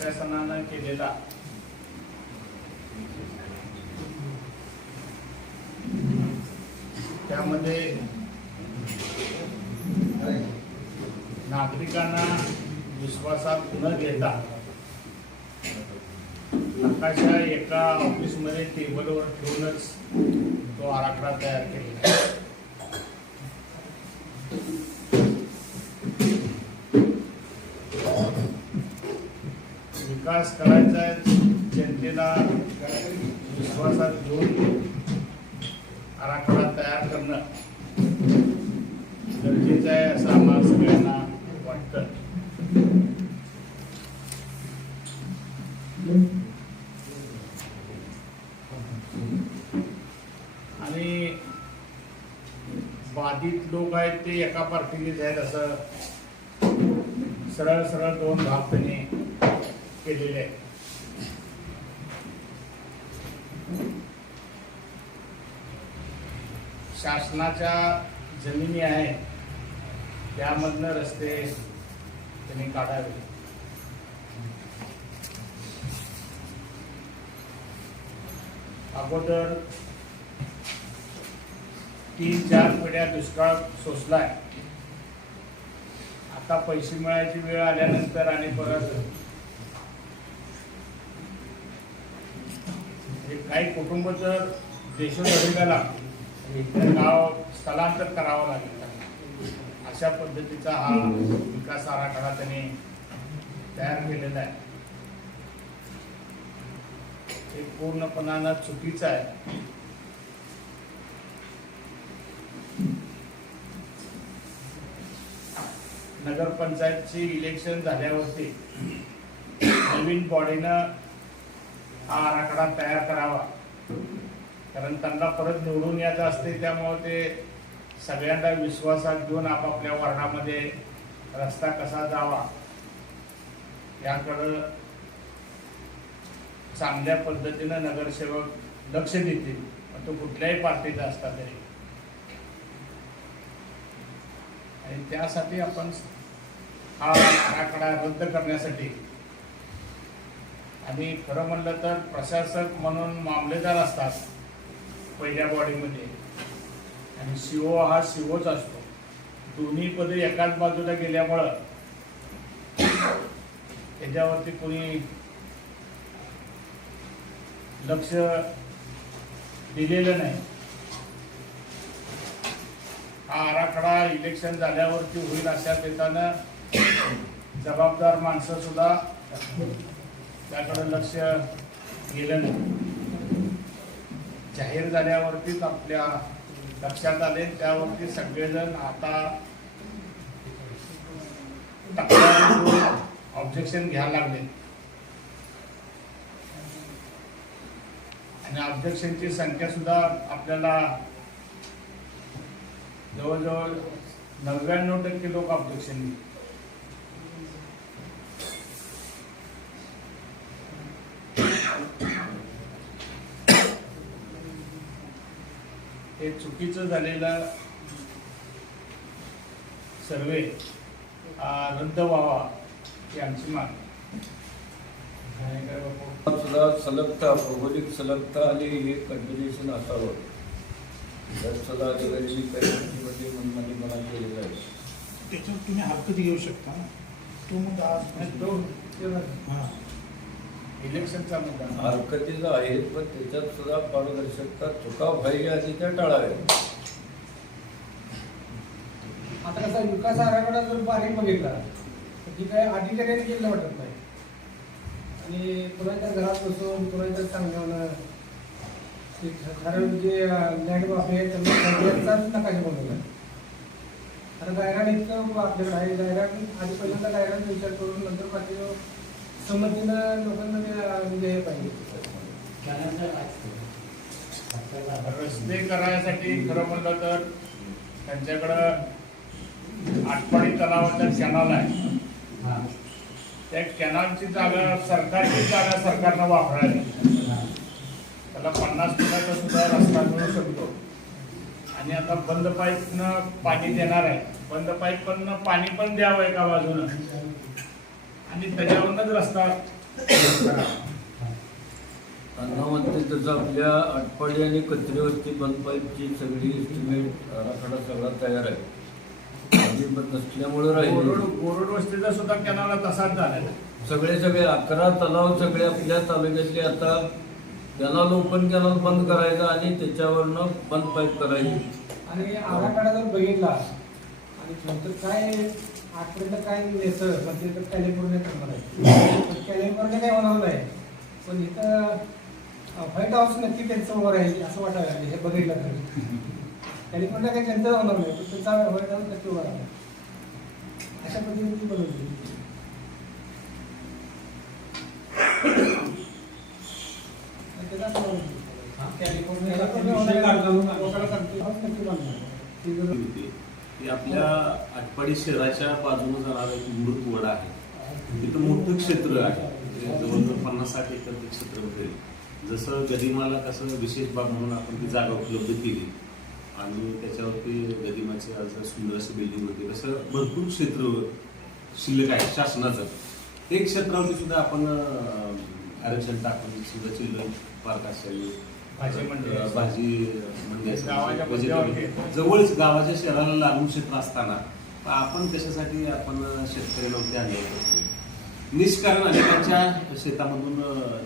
प्रशासनानं केलेला त्यामध्ये नागरिकांना विश्वासात न घेता नकाशा एका ऑफिसमध्ये टेबलवर ठेवूनच तो आराखडा तयार केलेला आहे. विकास करायचा आहे, जनतेला विश्वासात घेऊन आराखडा तयार करणं गरजेचं आहे असं आम्हाला सगळ्यांना वाटतं. आणि बाधित लोक आहेत ते एका पार्टीनेच आहेत असं सरळ सरळ दोन भाग त्यांनी केलेले आहेत. शासनाच्या जमिनी आहे त्यामधनं रस्ते त्यांनी काढावे. अगोदर 3-4 पिढ्या दुष्काळ सोसलाय. आता पैसे मिळायची वेळ आल्यानंतर आणि परत काही कुटुंब तर देशोधडीला गाव स्थलांतर करावं लागेल. अशा पद्धतीचा हा विकास आराखडा त्यांनी तयार केलेला आहे. हे पूर्णपणानं चुकीचं आहे. नगरपंचायतची इलेक्शन झाल्यावरती नवीन बॉडीनं हा आराखडा तयार करावा, कारण त्यांना परत निवडून यायचं असते. त्यामुळे ते सगळ्यांना विश्वासात घेऊन आपापल्या वार्डामध्ये रस्ता कसा जावा याकडं चांगल्या पद्धतीनं नगरसेवक लक्ष देतील, तो कुठल्याही पार्टीचा असता तरी. आणि त्यासाठी आपण हा आराखडा रद्द करण्यासाठी आणि खरं म्हणलं तर प्रशासक म्हणून मामलेदार असतात पहिल्या बॉडीमध्ये आणि सीओ हा सीओच असतो. दोन्ही पदे एकाच बाजूला गेल्यामुळं त्याच्यावरती कोणी लक्ष दिलेलं नाही. हा आराखडा इलेक्शन झाल्यावरती होईल अशा बेतानं जबाबदार माणसं सुद्धा त्याकडे लक्ष गेलं नाही. जाहीर झाल्यावरतीच आपल्या लक्षात आले, त्यावरती सगळेजण आता ऑब्जेक्शन घ्यायला लागले. आणि ऑब्जेक्शनची संख्या सुद्धा आपल्याला जवळजवळ 99% लोक ऑब्जेक्शन दिले. हे चुकीचं झालेलं सर्वे रद्द व्हावा ही आमची मागणी. सुद्धा सलगता, भौगोलिक सलगता आणि हे कंटिन्युएशन असावं सुद्धा अधिकाऱ्यांनी काही मना केलेलं आहे. त्याच्यावर तुम्ही हरकत घेऊ शकता. तो मुद्दा इलेक्शनचा मुद्दा हरकतीचा आहे, पण त्याच्यात सुद्धा पारदर्शकता चुका व्हायची आधी त्या टाळाव्या. आता कसा विकास आराखडा जर बारीक बघितला तर ती काय अधिकाऱ्यांनी केलं वाटत नाही. आणि कुणाच्या घरात बसून कुणाच्या सांगण्यानं कारण जे लँड माफी आहे त्यांना नकाशा बनवला. आता गायरान इतकं आपल्याकडे आहे. गायरान आधी पहिल्यांदा गायरानचा विचार करून नंतर बाकी संमतीनं लोकांना म्हणजे हे पाहिजे. रस्ते करायसाठी खरं म्हणलं तर त्यांच्याकडं आटपाडी तलावाचा कॅनल आहे. त्या कॅनलची जागा सरकारची जागा सरकारनं वापरावी. त्याला 50 फुटाचा सुद्धा रस्ता मिळू शकतो. आणि आता बंद पाईपनं पाणी देणार आहे. बंद पाईप पण पाणी पण द्यावं एका बाजूनं आणि त्याच्यावरच रस्ता अन्नमंत्री तसं आपल्या आटपाडी आणि कचरे वस्ती बनपाईपची सगळी एस्टिमेट आराखडा सगळा तयार आहे. अजिबात नसल्यामुळे राहिले कोरड वस्तीचा सुद्धा कॅनल तसाच झालेला आहे. सगळे 11 तलाव सगळे आपल्या तालुक्यातले आता कॅनल ओपन कॅनल बंद करायचा आणि त्याच्यावरनं बंद पाईप करायची. आणि आराखडा जर बघितला आणि नंतर काय आजपर्यंत काय नेतं म्हणजे तर कॅलिफोर्निया करणार आहे. कॅलिफोर्निया काय होणार नाही, पण इथं व्हाईट हाऊस नक्की त्यांचं उभं राहील असं वाटायला लागलं हे बघितलं तर. कॅलिफोर्निया काही त्यांचं होणार नाही, पण त्यांचा व्हाईट हाऊस नक्की उभं राहणार अशा पद्धतीने ती बनवली. त्याचा असं बनवली. की आपल्या आटपाडी शहराच्या बाजूने जाणारा एक मृतवड आहे. तिथं मोठं क्षेत्र आहे, जवळजवळ 50-60 एकरचं क्षेत्र होते. जसं गदिमाला कसं विशेष बाब म्हणून आपण ती जागा उपलब्ध केली आणि त्याच्यावरती गदिमाची आज सुंदर अशी बिल्डिंग होती, तसं भरपूर क्षेत्र शिल्लक आहे शासनाचं. ते क्षेत्रावरती सुद्धा आपण आरक्षण टाकून सुद्धा चिल्ड्रन पार्क असेल, भाजी मंडी असेल, जवळच गावाच्या शहराला लागून क्षेत्र असताना आपण त्याच्यासाठी आपण शेतकरी नव्हते अन्याय करतो. निष्कारण अनेकांच्या शेतामधून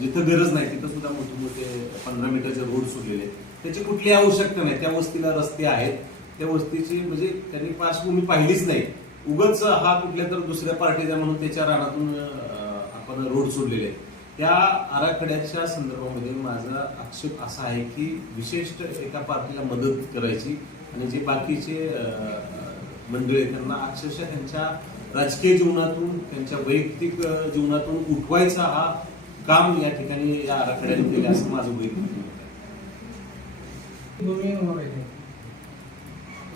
जिथं गरज नाही तिथं सुद्धा मोठे मोठे 15 मीटरचे रोड सोडलेले, त्याची कुठली आवश्यकता नाही. त्या वस्तीला रस्ते आहेत, त्या वस्तीची म्हणजे त्यांनी पार्श्वभूमी पाहिलीच नाही. उगाच हा कुठल्या तर दुसऱ्या पार्टीचा म्हणून त्याच्या रानातून आपण रोड सोडलेले. त्या आराखड्याच्या संदर्भामध्ये माझा आक्षेप असा आहे की विशिष्ट एका पार्टीला मदत करायची आणि जे बाकीचे मंडळी त्यांना अक्षरशः त्यांच्या राजकीय जीवनातून त्यांच्या वैयक्तिक जीवनातून उठवायचा हा काम या ठिकाणी या आराखड्याने केले असं माझं वैयक्तिक मत आहे.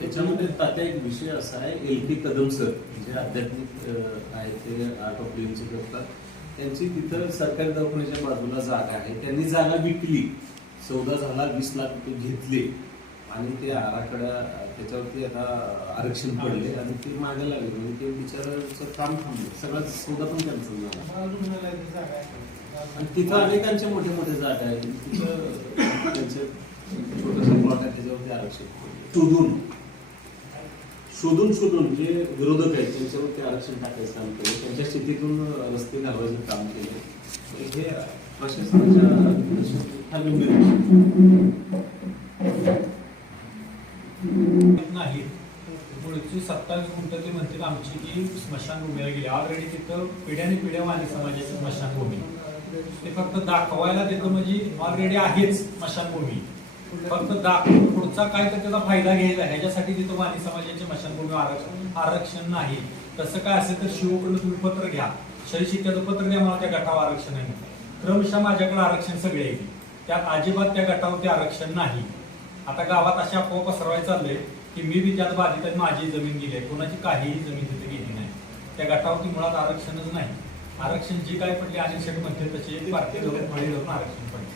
त्याच्यामध्ये तात्या एक विषय असा आहे, LP कदम सर जे आध्यात्मिक आहेत, ते आर्ट ऑफ लिव्हिंगचे करतात. त्यांची तिथं सरकारी दवाखान्याच्या बाजूला जागा आहे. त्यांनी जागा विकली, सौदा झाला, 20 लाख रुपये घेतले आणि ते आराखडा त्याच्यावरती आता आरक्षण पडले आणि ते मागे लागले. म्हणजे ते बिचाराचं काम थांबलं, सगळा सौदा पण कॅन्सल झाला. आणि तिथं अनेकांचे मोठे मोठे जागा आहेत, तिथं त्यांचे छोटंसं प्लॉट आहे त्याच्यावरती आरक्षण शोधून जे विरोधक आहेत त्यांच्यावरती आरक्षण टाकायचं काम केलं, त्यांच्या स्थितीतून रस्ते घालवायचं काम केलं. हे प्रशासनाच्या नाही. पुढची 27 गुंठ ते म्हणतील आमची की स्मशानभूमीला गेली. ऑलरेडी तिथं पिढ्या वाणी समाजाची स्मशानभूमी, ते फक्त दाखवायला तिथं म्हणजे ऑलरेडी आहेच स्मशानभूमी, फक्त पुढचा काय तर त्याचा फायदा घ्यायचा ह्याच्यासाठी तिथं वाणी समाजाची स्मशानभूमी आरक्षण नाही. तसं काय असेल तर शिवकडून तुम्ही पत्र घ्या, शरीशिक्याचं पत्र द्या, मला त्या गटावर आरक्षण आहे. क्रमशः माझ्याकडे आरक्षण सगळे आहे, त्यात अजिबात त्या गटावरती आरक्षण नाही. आता गावात अशा अफवा पसरवायला चाललंय की मी बी त्यात बाधित आहे, माझी जमीन गेली आहे. कोणाची काहीही जमीन तिथे गेली नाही. त्या गटावरती मुळात आरक्षणच नाही. आरक्षण जे काय पडले अनिल शेठ म्हणते तसे पार्टी धरून फळी धरून आरक्षण पडले.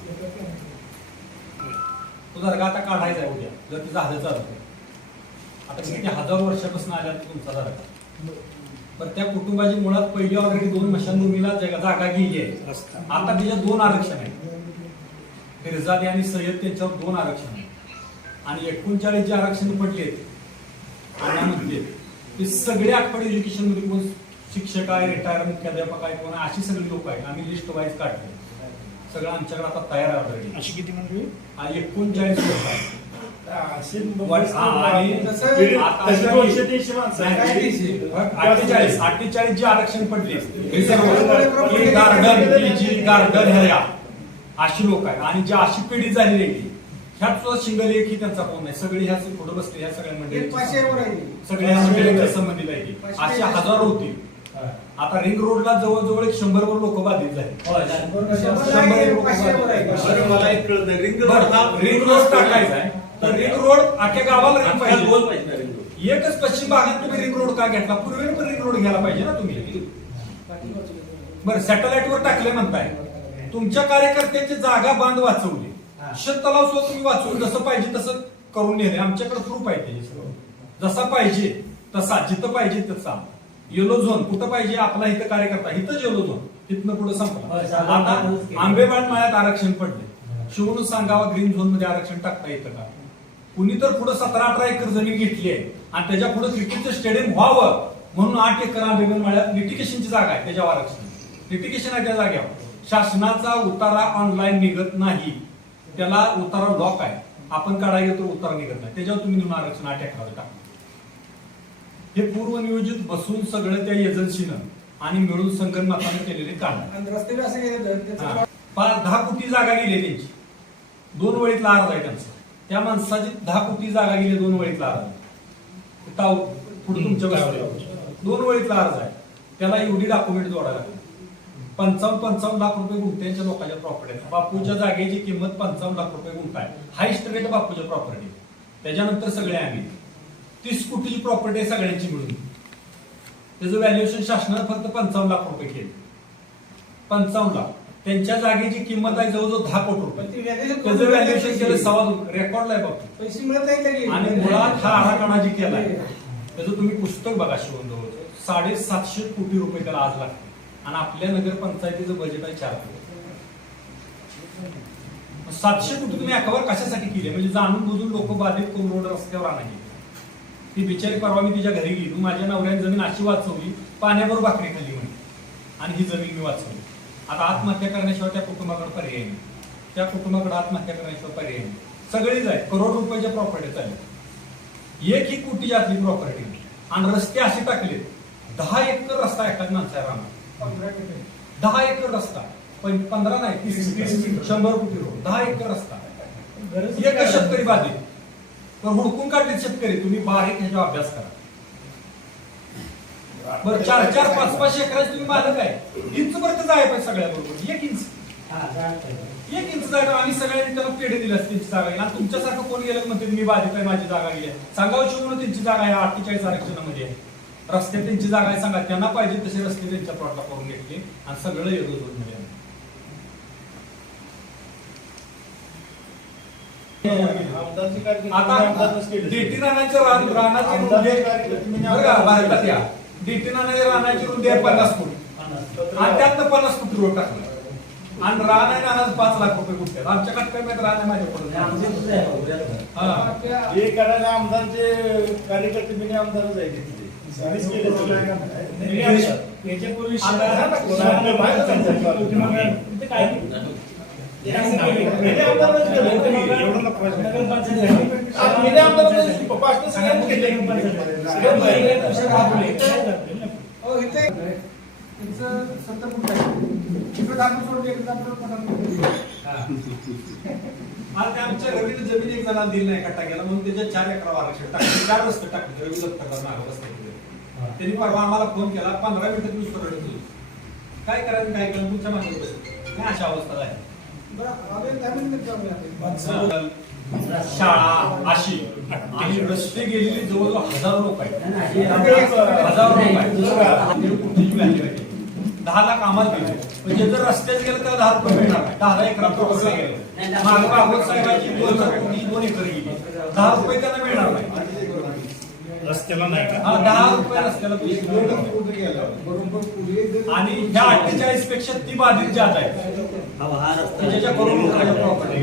तो दर्गा आता काढायचा आहे उद्या, जर ते झालं चालतं. आता किती 1000 वर्षापासून आल्या तुमचा दर्गा, पण त्या कुटुंबाची मुळात पहिली ऑलरेडी 2 स्मशानभूमीला जागा गेली आहे. आता त्याच्यात 2 आरक्षण आहे. फिरजादी आणि सय्यद त्यांच्यावर 2 आरक्षण आहे आणि 39 जे आरक्षण पडले ते सगळे आटपाडी एज्युकेशन मध्ये कोण शिक्षक आहे, रिटायर मुख्याध्यापक आहे, कोण अशी सगळी लोक आहेत. आम्ही लिस्ट वाईज काढले, सगळं आमच्याकडे आता तयार आहे ऑलरेडी. अशी किती म्हणजे 39 लोक आहेत. आणि 48 जे आरक्षण पडले गार्डन ह्या अशी लोक आहेत. आणि जी अशी पिढी झालेली आहे ह्यात सुद्धा सिंगल एक ही त्यांचा कोण नाही. सगळे ह्या पुढे बसले, ह्या सगळ्या मंडळी सगळ्या मंडळींच्या संबंधित आहे. असे हजारो होते. आता रिंग रोडला जवळजवळ 100 वर लोक बाधित झाले. मला एक कळत रिंग रोड टाकायचा आहे तर रिंग रोड अख्ख्या गावाला रिंग पाहिजे. एकच पश्चिम भागात तुम्ही रिंग रोड का घेतला? पूर्वेला पण रिंग रोड घ्यायला पाहिजे ना तुम्ही. बरं, सॅटेलाइट वर टाकले म्हणताय. तुमच्या कार्यकर्त्यांची जागा बांध वाचवली, शेततलाव सुद्धा तुम्ही वाचवून जसं पाहिजे तसं करून नेले. आमच्याकडे प्रूफ आहे त्याचे सगळं, जसा पाहिजे तसा, जिथं पाहिजे तसा. येलो झोन कुठं पाहिजे आपला इथं कार्यकर्ता इथंच येलो झोन तिथनं पुढे संपला. आता आंबेबाण मळ्यात आरक्षण पडले, शिवून सांगावा ग्रीन झोन मध्ये आरक्षण टाकता येतं का? कुणी तर पुढे 17-18 एकर जमीन घेतली आहे आणि त्याच्या पुढे क्रिकेटचं स्टेडियम व्हावं म्हणून 8 एकर आंबेबाण मळ्यात लिटिगेशनची जागा आहे, त्याच्यावर आरक्षण लिटिगेशन आहे त्या जागेवर. शासनाचा उतारा ऑनलाईन निघत नाही, त्याला उतारा लॉक आहे, आपण काढायला तो उतारा निघत नाही, त्याच्यावर तुम्ही नेऊन आरक्षण 8 एकरावर टाका. हे पूर्वनियोजित बसून सगळं त्या एजन्सीनं आणि मिळून संगणमताने केलेले काम. आणि रस्ते बी असे गेले त्याचं 10 कोटी जागा गेली त्यांची, 2 वळीतला अर्ज आहे त्यांचा. त्या माणसाची 10 कोटी जागा गेली, 2 वळीतला अर्ज ताव पुढे तुमच्या 2 वळीतला अर्ज आहे, त्याला एवढी डॉक्युमेंट जोडायला लागली. 55 लाख रुपये गुंठ्यांच्या लोकांच्या प्रॉपर्टी आहेत. बापूच्या जागेची किंमत 55 लाख रुपये गुंठा आहे, हायस्ट रेट बापूच्या प्रॉपर्टी. त्याच्यानंतर सगळे आम्ही 30 कोटीची प्रॉपर्टी आहे सगळ्यांची मिळून. त्याचं व्हॅल्युएशन शासनानं फक्त 55 लाख रुपये केले. 55 लाख. त्यांच्या जागेची किंमत आहे जवळजवळ 10 कोटी रुपये. त्याचं व्हॅल्युएशन केलं 2.25 रेकॉर्डला आहे बापू. पैसे मिळत नाही आणि मुळात हा आराखडा जी केलाय त्याचं तुम्ही पुस्तक बघा शिवून 750 कोटी रुपये त्याला आज लागते आणि आपल्या नगरपंचायतीचं बजेट आहे 4 कोटी. 700 कोटी तुम्ही अकबर कशासाठी केले? म्हणजे जाणून बुजून लोक बाधित करून रोड रस्त्यावर आणायचे. ती बिचारी परवा मी तिच्या घरी गेली, माझ्या नवऱ्याने जमीन अशी वाचवली, पाण्याबरोबर भाकरी खाल्ली म्हणे आणि ही जमीन मी वाचवली. आता आत्महत्या करण्याशिवाय त्या कुटुंबाकडे पर्याय नाही, त्या कुटुंबाकडे आत्महत्या करण्याशिवाय पर्याय नाही. सगळीच आहे, करोड रुपयाच्या प्रॉपर्टी चालल्या, 1 कोटीची आतली प्रॉपर्टी आणि रस्ते असे टाकले. 10 एकर रस्ता एखाद माणसा राहणार, 10 एकर रस्ता, 15 नाही 30 100 कोटी रोड, 10 एकर रस्ता, एक शेतकरी बाधित. तर हुडकून काढले शेतकरी, तुम्ही बारीक ह्याचा अभ्यास करा. बरं 4-4, 5-5 एकराचे तुम्ही मालक आहे, इंचपर्यंत जाय पाहिजे सगळ्या बरोबर, 1 इंच 1 इंच जागा. आम्ही सगळ्यांनी त्याला पेढे दिले असते त्यांची जागा. आणि तुमच्यासारखं कोण गेलं म्हणते मी बाधित आहे माझी जागा गेली, सांगावं शिवून त्यांची जागा आहे 48 आरक्षणामध्ये आहे, रस्त्यात त्यांची जागा आहे, सांगा त्यांना पाहिजे तसे रस्ते त्यांच्या प्लॉटला करून घेतले आणि सगळं येतो मध्ये. आता डीटी राणाच्या रानाची भारतात या डीटी राणाच्या रानाची रुंदी आहे 50 फूट आणि त्यातनं 50 फूट रोड टाकला आणि रान आहे रानाचं 5 लाख रुपये गुंठ्यात. आमच्या कट्ट्यात रान आहे माझ्याकडे. हे करायला आमदारचे कार्यकर्ते मिनी आमदारच आहे तिथे. याच्यापूर्वी आमच्या रवीने जमीन एक जणांना दिली नाही कट्टा गेला म्हणून त्याच्या 4 एकरावर आरक्षण टाकले, 4 रस्ते टाकले. रवी दत्तकर नाव रस्ते त्यांनी परवा आम्हाला फोन केला, 15 मिनिटात मी सरळ दिली. काय करायचं काय करून तुमच्या मागे बसेल काय अशा अवस्था आहे. शाळा अशी आणि रस्ते गेलेले जवळजवळ 1000 लोक आहेत, 1000 लोक आहेत. 10 लाख आम्हाला दिले म्हणजे जर रस्त्यात गेलं तर 10 रुपये मिळणार नाही. 10 एकरात रस्ते गेले भागवत साहेबांची 2 एकर गेली, 10 रुपये त्यांना मिळणार नाही. रस्त्याला नाही का? 10 रुपये रस्त्याला आणि ह्या 48 पेक्षा ती बाधित जात आहे, त्याच्या करोड लोकांच्या प्रॉपर्टी